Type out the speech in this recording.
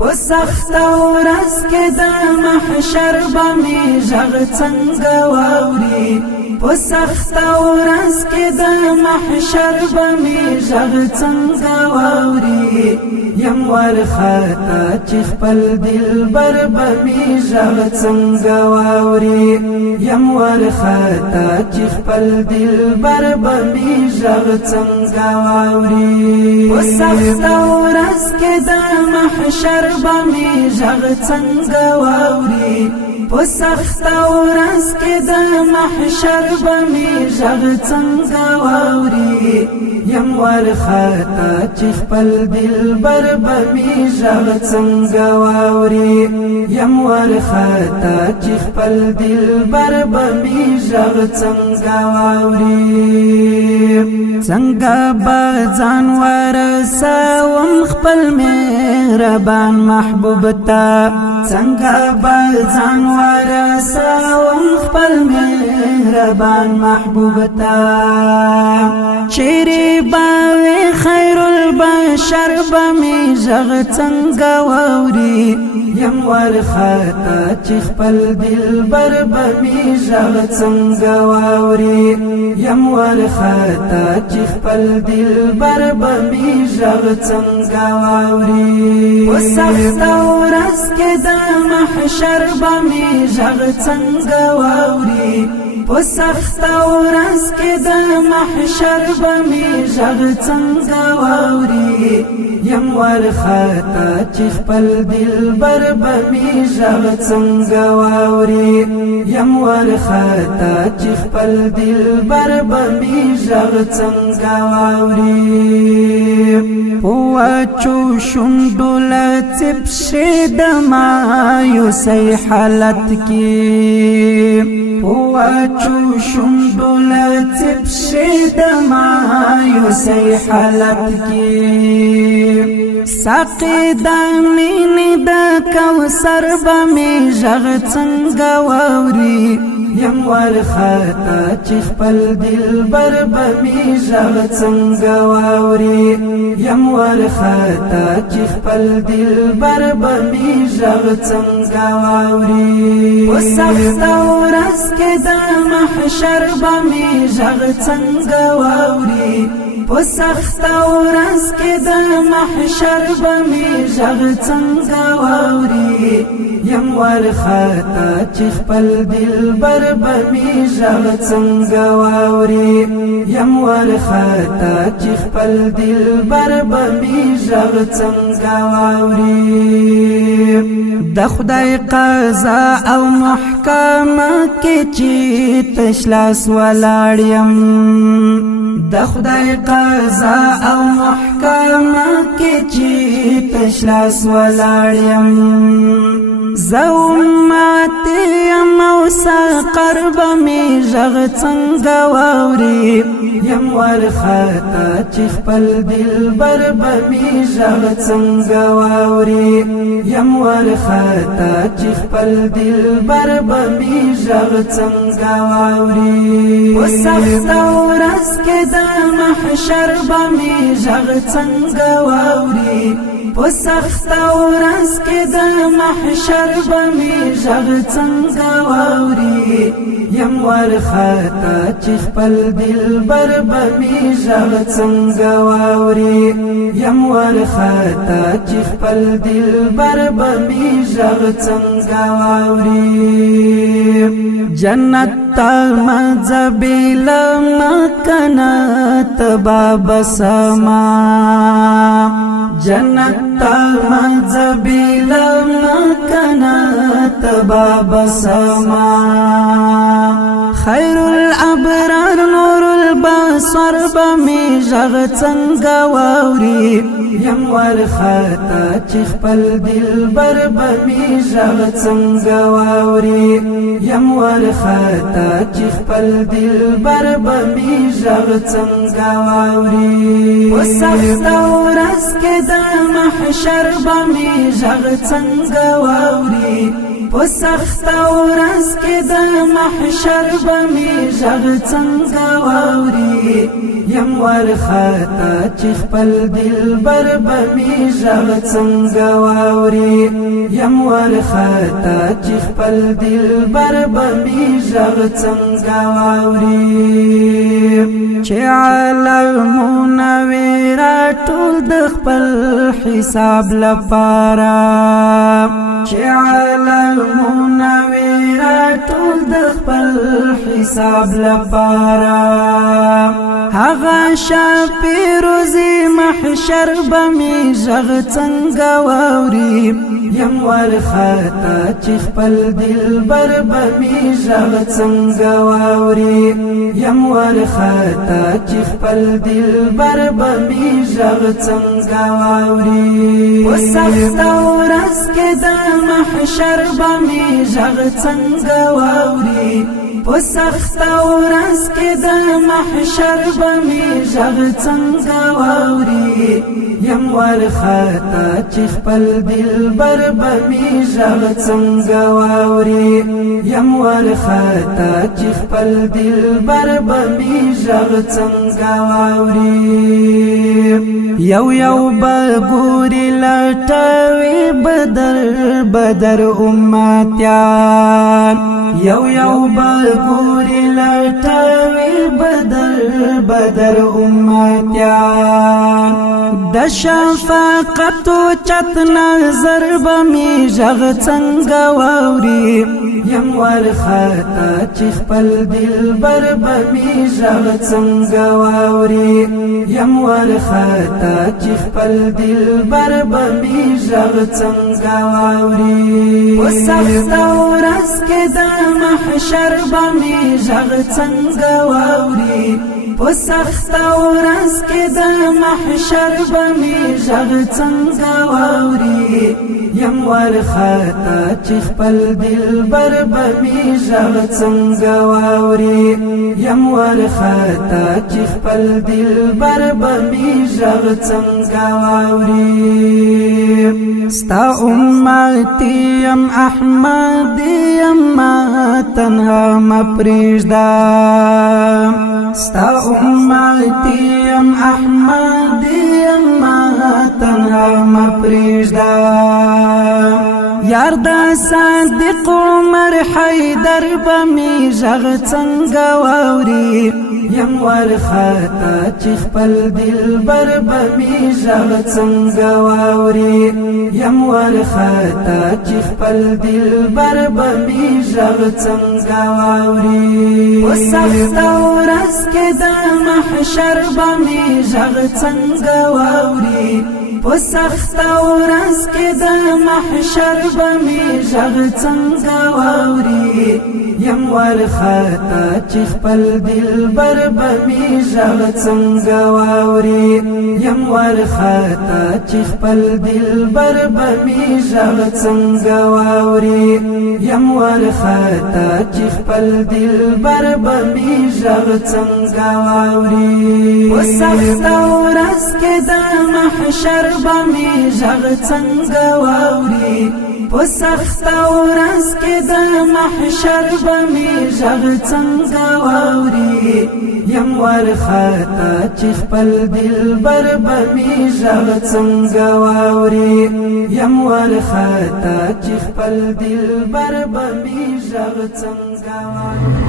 پسخت ورځ کې د محشر به می ژغ څنګه واوري پسخت ورځ کې د محشر به می ژغ څنګه واوري یم ورختا چې خپل دلبر به می ژغ څنګه واوري یم ورختا چې خپل دلبر به می ژغ څنګه واوري پسخت ورځ کې د محشر با می ژغ څنګه واوري پسخت ورځ کې د محشر با می ژغ څنګه واوري یم ورختا چې خپل دلبر با می ژغ څنګه واوري یم ورختا چې خپل دلبر با می ژغ څنګه واوري څنګه به ځان ورسوم خپل مهربان محبوب تا څنګه به ځان ورسوم خپل مهربان محبوب تا چیرې به خیر البشر به می ژغ څنګه واوري یم ورختا چې خپل دلبر به می ژغ څنګه واوري یم ورختا چې خپل دلبر به می ژغ څنګه واوري پسخت ورځ کې د محشر به می ژغ څنګه واوري پسخت ورځ کې د محشر به می ژغ څنګه واوري یم ورختا چې خپل دلبر به می ژغ څنګه واوري یم ورختا چې خپل دلبر به می ژغ څنګه واوري پوچو شوندو لڅپ شه د مایوسۍ حالت کې پوچو شوندو لڅپ شه د مایوسۍ حالت کې ساقي د مینې د کوثر به می ژغ څنګه واوري یم ورختا چې خپل دلبر به می ژغ څنګه واوري یم ورختا چې خپل دلبر به می ژغ څنګه واوري پسخت ورځ کې د محشر به می ژغ څنګه واوري پسخت ورځ کې د محشر به می ژغ څنګه واوري یم ورختا چې خپل دلبر به می ژغ څنګه واوري یم ورختا چې خپل دلبر به می ژغ څنګه واوري د خدای قضا او محکمه کې چې تشلاس ولاړ یم د خدای قضا او محکمه کې چې تشلاس ولاړ یم زومات یم او سقر به می ژغ څنګه واوري یم ورختا چې خپل دلبر به می ژغ څنګه واوري یم ورختا چې خپل دلبر به می ژغ څنګه واوري پسخت ورځ کې د محشر به می ژغ څنګه واوري پسخت ورځ کې د محشر به می ژغ څنګه واوري یم ورختا چې خپل دلبر به می ژغ څنګه واوري یم ورختا چې خپل دلبر به می ژغ څنګه واوري جنت مذبیل مکنات باب سما جنت مذبیل مکنات باب سما خیر الابرار نور البصر به می ژغ څنګه واوري یم ورختا چې خپل دلبر به می ژغ څنګه واوري یم ورختا چې خپل دلبر به می ژغ څنګه واوري پسخت ورځ کې د محشر به می ژغ څنګه واوري پسخت ورځ کې د محشر به می ژغ څنګه واوري یم ورختا چې خپل دلبر به می ږغ څنګه واوري یم ورختا چې خپل دلبر به می ږغ څنګه واوري چې عالمونه وی راټول د خپل حساب لپاره چې عالمونه وی راټول د خپل حساب لپاره هغه شپې روزي محشر به می ږغ څنګه واوري یم ورختا چې خپل دلبر به می ږغ څنګه واوري یم ورختا چې خپل دلبر به می ږغ څنګه واوري په سخته ورځ کې د محشر به می ږغ څنګه واوري په سخته ورځ کې د محشر به می ږغ څنګه واوري یم ورختا چې خپل دلبر به می ږغ څنګه واوري یم ورختا چې خپل دلبر به می ږغ څنګه واوري یو یو به ګوري لټوي بدر بدر امتیان یو یو به ګوري لټوي بدر بدر امتیان د شفقت چت نظر به می ږغ څنګه واوري یم ورختا چې خپل دلبر به می ږغ څنګه واوري یم ورختا چې خپل دلبر به می ږغ څنګه واوري په سخته ورځ کې د محشر به می ږغ څنګه واوري په سخته ورځ کې د محشر به می ږغ څنګه واوري یم ورختا چې خپل دلبر به می ږغ څنګه واوري یم ورختا چې خپل دلبر به می ږغ څنګه واوري ستا امتی یم احمد یم ما تنها مپریږده ستا امتی یم احمد یم ما تنها مپریږده یار د صادق عمر حیدر به می ږغ څنګه واوري یم ورختا چې خپل دلبر به می ږغ څنګه واوري یم ورختا چې خپل دلبر به می ږغ څنګه واوري په سخته ورځ کې د محشر به می ږغ څنګه واوري په سخته ورځ کې د محشر به می ږغ څنګه واوري یم ورختا چې خپل دلبر به می ږغ څنګه واوري یم ورختا چې خپل دلبر به می ږغ څنګه واوري یم ورختا چې خپل دلبر به می ږغ څنګه واوري په سخته ورځ کې د محشر به می ږغ څنګه واوري په سخته ورځ کې د محشر به می ږغ څنګه واوري یم ورختا چې خپل دلبر به می ږغ څنګه واوري یم ورختا چې خپل دلبر به می ږغ څنګه واوري